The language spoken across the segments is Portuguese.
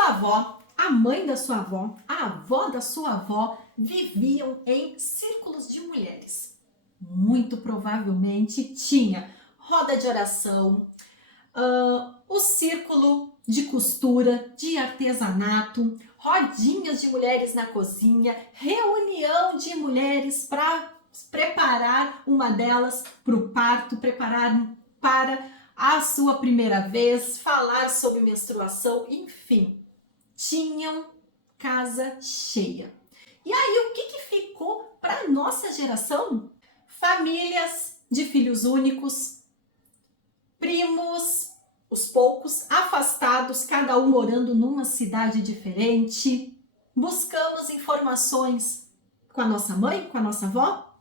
sua avó, a mãe da sua avó, a avó da sua avó viviam em círculos de mulheres. Muito provavelmente tinha roda de oração, o círculo de costura, de artesanato, rodinhas de mulheres na cozinha, reunião de mulheres para preparar uma delas para o parto, preparar para a sua primeira vez, falar sobre menstruação, enfim, tinham casa cheia. E aí, o que ficou para nossa geração? Famílias de filhos únicos, primos, os poucos, afastados, cada um morando numa cidade diferente. Buscamos informações com a nossa mãe, com a nossa avó?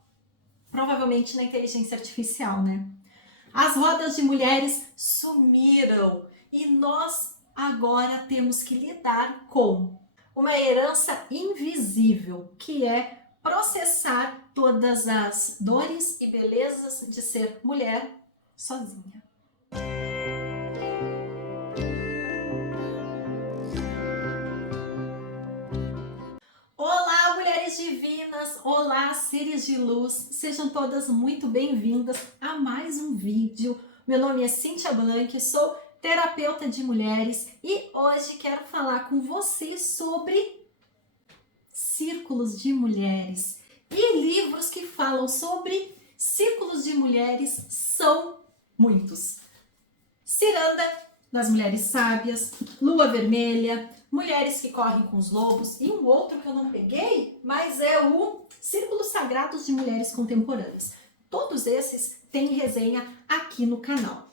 Provavelmente na inteligência artificial, né? As rodas de mulheres sumiram e nós agora temos que lidar com uma herança invisível, que é processar todas as dores e belezas de ser mulher sozinha. Olá, mulheres divinas! Olá, seres de luz! Sejam todas muito bem-vindas a mais um vídeo. Meu nome é Cíntia Blanc, sou terapeuta de mulheres e hoje quero falar com vocês sobre círculos de mulheres. E livros que falam sobre círculos de mulheres são muitos. Ciranda, das Mulheres Sábias, Lua Vermelha, Mulheres que Correm com os Lobos e um outro que eu não peguei, mas é o Círculos Sagrados de Mulheres Contemporâneas. Todos esses têm resenha aqui no canal.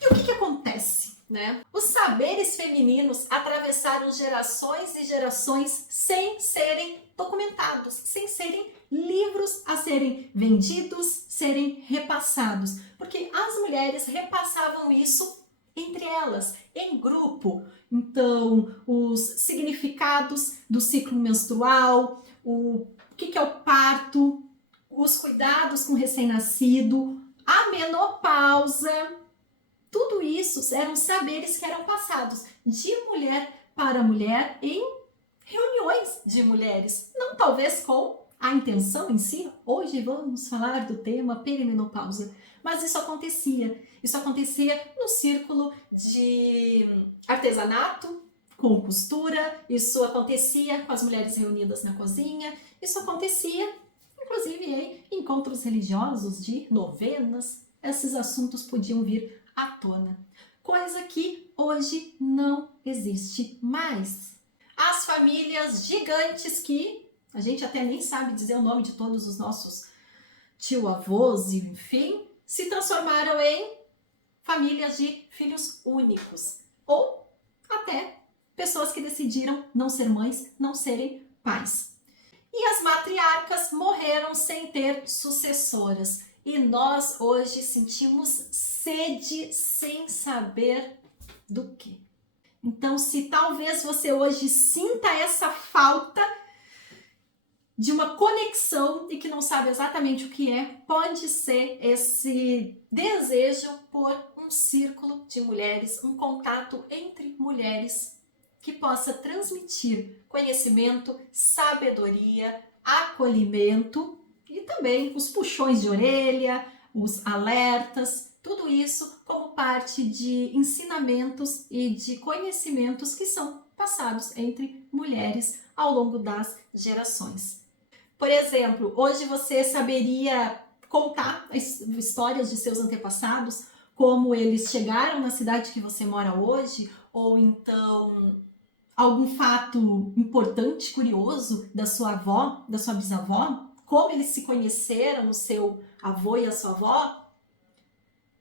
E o que acontece, né? Os saberes femininos atravessaram gerações e gerações sem serem documentados, sem serem livros a serem vendidos, serem repassados, porque as mulheres repassavam isso entre elas, em grupo. Então, os significados do ciclo menstrual, o que é o parto, os cuidados com o recém-nascido, a menopausa, tudo isso eram saberes que eram passados de mulher para mulher em reuniões de mulheres, não talvez com a intenção em si. Hoje vamos falar do tema perimenopausa, mas isso acontecia no círculo de artesanato, com costura, isso acontecia com as mulheres reunidas na cozinha, isso acontecia inclusive em encontros religiosos de novenas, esses assuntos podiam vir à tona, coisa que hoje não existe mais. As famílias gigantes que a gente até nem sabe dizer o nome de todos os nossos tio-avós, enfim, se transformaram em famílias de filhos únicos ou até pessoas que decidiram não ser mães, não serem pais. E as matriarcas morreram sem ter sucessoras. E nós hoje sentimos sede sem saber do que. Então, se talvez você hoje sinta essa falta de uma conexão e que não sabe exatamente o que é, pode ser esse desejo por um círculo de mulheres, um contato entre mulheres que possa transmitir conhecimento, sabedoria, acolhimento e também os puxões de orelha, os alertas, tudo isso como parte de ensinamentos e de conhecimentos que são passados entre mulheres ao longo das gerações. Por exemplo, hoje você saberia contar histórias de seus antepassados, como eles chegaram na cidade que você mora hoje, ou então algum fato importante, curioso da sua avó, da sua bisavó, como eles se conheceram, o seu avô e a sua avó.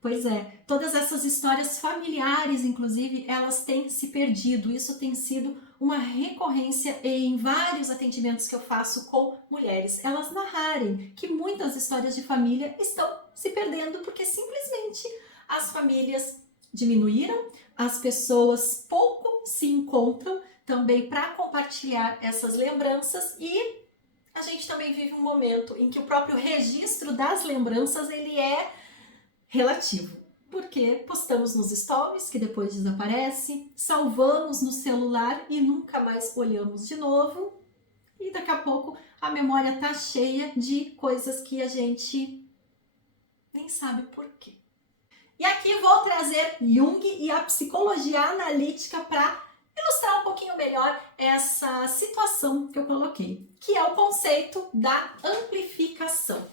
Pois é, todas essas histórias familiares, inclusive, elas têm se perdido. Isso tem sido uma recorrência em vários atendimentos que eu faço com mulheres. Elas narrarem que muitas histórias de família estão se perdendo porque simplesmente as famílias diminuíram, as pessoas pouco se encontram também para compartilhar essas lembranças e a gente também vive um momento em que o próprio registro das lembranças ele é relativo. porque postamos nos stories, que depois desaparece, salvamos no celular e nunca mais olhamos de novo, e daqui a pouco a memória tá cheia de coisas que a gente nem sabe por quê. E aqui vou trazer Jung e a psicologia analítica para ilustrar um pouquinho melhor essa situação que eu coloquei, que é o conceito da amplificação.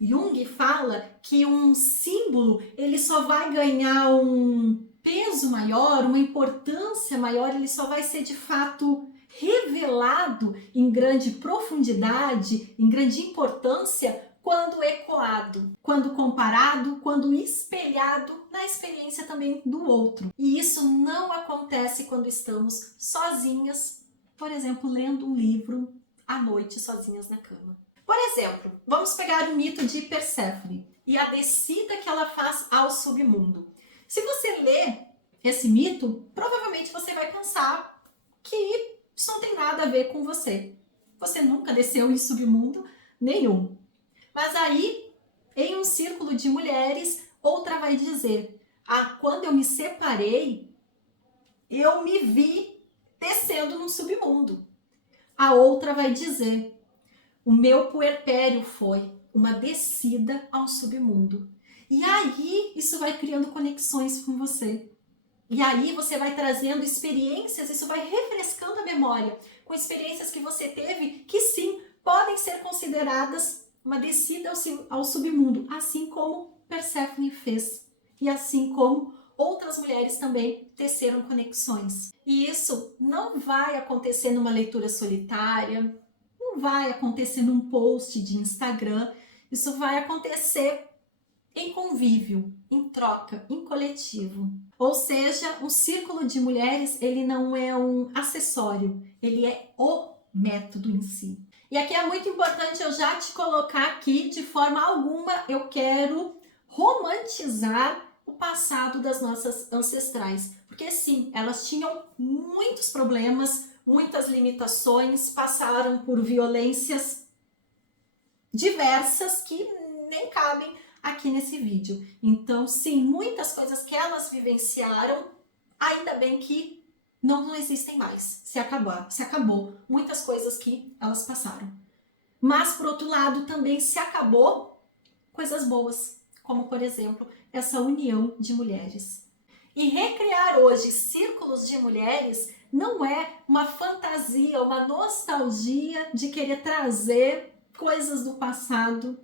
Jung fala que um símbolo ele só vai ganhar um peso maior, uma importância maior, ele só vai ser de fato revelado em grande profundidade, em grande importância, quando ecoado, quando comparado, quando espelhado na experiência também do outro. E isso não acontece quando estamos sozinhas, por exemplo, lendo um livro à noite, sozinhas na cama. Por exemplo, vamos pegar o mito de Perséfone e a descida que ela faz ao submundo. Se você lê esse mito, provavelmente você vai pensar que isso não tem nada a ver com você. Você nunca desceu em submundo nenhum. Mas aí, em um círculo de mulheres, outra vai dizer: quando eu me separei, eu me vi descendo no submundo. A outra vai dizer: o meu puerpério foi uma descida ao submundo. E aí, isso vai criando conexões com você. E aí você vai trazendo experiências, isso vai refrescando a memória, com experiências que você teve que sim, podem ser consideradas uma descida ao submundo, assim como Perséfone fez. E assim como outras mulheres também teceram conexões. E isso não vai acontecer numa leitura solitária, não vai acontecer num post de Instagram, isso vai acontecer em convívio, em troca, em coletivo. Ou seja, um círculo de mulheres, ele não é um acessório, ele é o método em si. E aqui é muito importante eu já te colocar aqui, de forma alguma eu quero romantizar o passado das nossas ancestrais. Porque sim, elas tinham muitos problemas, muitas limitações, passaram por violências diversas que nem cabem aqui nesse vídeo. Então, sim, muitas coisas que elas vivenciaram, ainda bem que não existem mais. Se acabou muitas coisas que elas passaram. Mas, por outro lado, também se acabou coisas boas, como, por exemplo, essa união de mulheres. E recriar hoje círculos de mulheres não é uma fantasia, uma nostalgia de querer trazer coisas do passado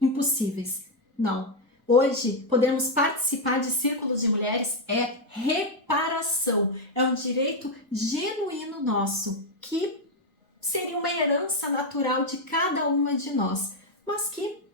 impossíveis. Não. Hoje, podemos participar de círculos de mulheres é reparação. É um direito genuíno nosso, que seria uma herança natural de cada uma de nós, mas que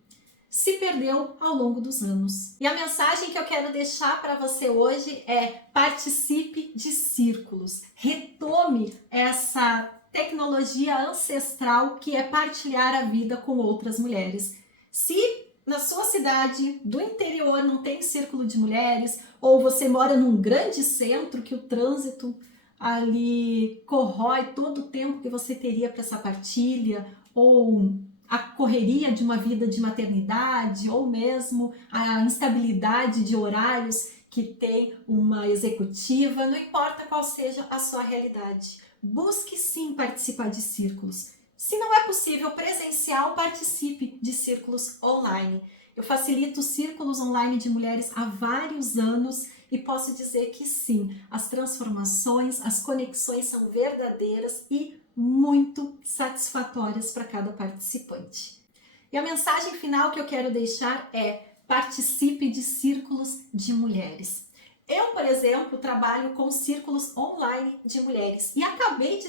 se perdeu ao longo dos anos. E a mensagem que eu quero deixar para você hoje é: participe de círculos. Retome essa tecnologia ancestral que é partilhar a vida com outras mulheres. Se na sua cidade do interior não tem círculo de mulheres, ou você mora num grande centro que o trânsito ali corrói todo o tempo que você teria para essa partilha, ou a correria de uma vida de maternidade, ou mesmo a instabilidade de horários que tem uma executiva, não importa qual seja a sua realidade, busque sim participar de círculos. Se não é possível presencial, participe de círculos online. Eu facilito círculos online de mulheres há vários anos e posso dizer que sim, as transformações, as conexões são verdadeiras e muito satisfatórias para cada participante. E a mensagem final que eu quero deixar é: participe de círculos de mulheres. Eu, por exemplo, trabalho com círculos online de mulheres e acabei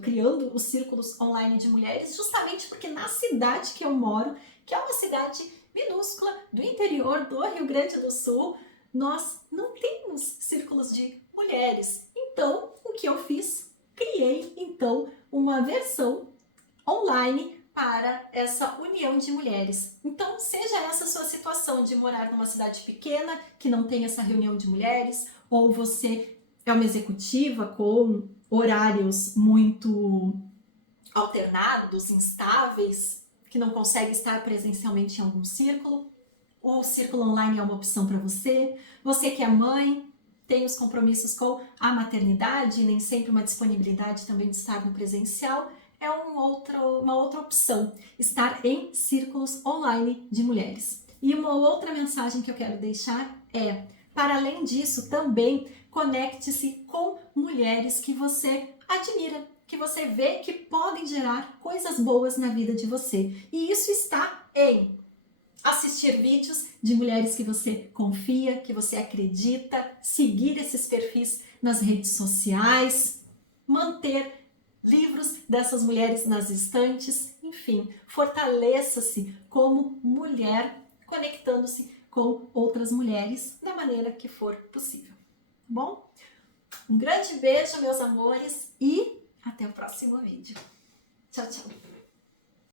criando os círculos online de mulheres justamente porque na cidade que eu moro, que é uma cidade minúscula do interior do Rio Grande do Sul, nós não temos círculos de mulheres. Então, o que eu fiz? Criei, então, uma versão online para essa união de mulheres. Então, seja essa a sua situação de morar numa cidade pequena, que não tem essa reunião de mulheres, ou você é uma executiva com horários muito alternados, instáveis, que não consegue estar presencialmente em algum círculo, o círculo online é uma opção para você. Você que é mãe, tem os compromissos com a maternidade, nem sempre uma disponibilidade também de estar no presencial, é uma outra opção, estar em círculos online de mulheres. E uma outra mensagem que eu quero deixar é, para além disso, também conecte-se com mulheres que você admira, que você vê que podem gerar coisas boas na vida de você. E isso está em assistir vídeos de mulheres que você confia, que você acredita, seguir esses perfis nas redes sociais, manter livros dessas mulheres nas estantes, enfim, fortaleça-se como mulher, conectando-se com outras mulheres da maneira que for possível. Tá bom? Um grande beijo, meus amores, e até o próximo vídeo. Tchau, tchau!